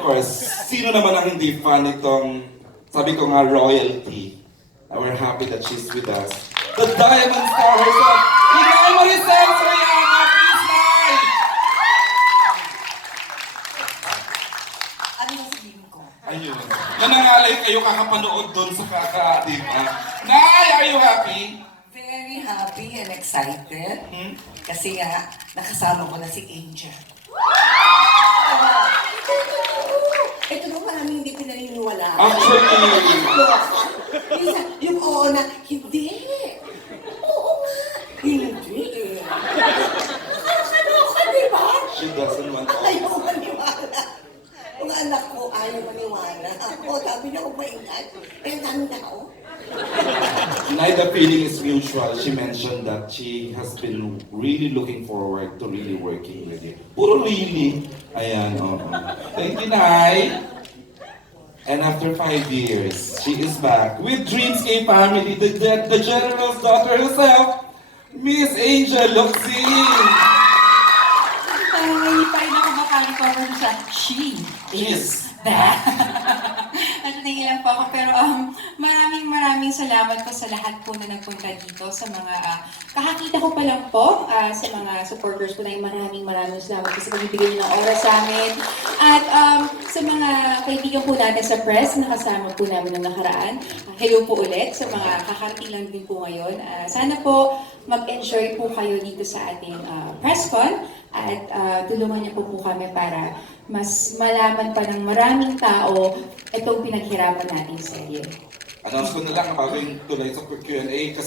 Of course, sino naman ang hindi fan itong, sabi ko nga, royalty. And we're happy that she's with us. The Diamond Star herself, Inay Maricel Soriano, please, Nay! Ano yung sabihin ko? Ayun. Nanangalay kayo kakapanood doon sa di ba? Nay, are you happy? Very happy and excited. Kasi nga, nakasama ko na si Angel. Ito na maraming hindi pinaniniwalaan. Actually, Isa, yung oo na, hindi. Oo nga. Hindi. Nakakaloka, di ba? she doesn't want all. Ayaw maniwala. Mga anak ko, ayaw maniwala. Ako, sabi niya, huwag maingay. Eh, nanda ko. Nay, the feeling is mutual. She mentioned that she has been really looking forward to really working with you. Puro really. Ayan, oo. Thank you, Nay. And after 5 years, she is back with Dreamscape Family, the General's daughter herself, Miss Angel Locsin. Ay, pa rin ako makarecover sa she is back. At nahilang po ako, pero maraming salamat po sa lahat po na nagpunta dito, sa mga, kakakita ko pa lang po, sa mga supporters po na yung maraming salamat po sa pagbibigay niyo ng oras sa amin. At sa mga kaibigan po natin sa press, nakasama po namin ng nakaraan, hello po ulit sa mga kakarating lang din po ngayon. Sana po mag-enjoy po kayo dito sa ating presscon at tulungan niyo po kami para mas malaman pa ng maraming tao itong pinaghirapan nating serye. Announce ko na lang bago yung tuloy sa Q&A.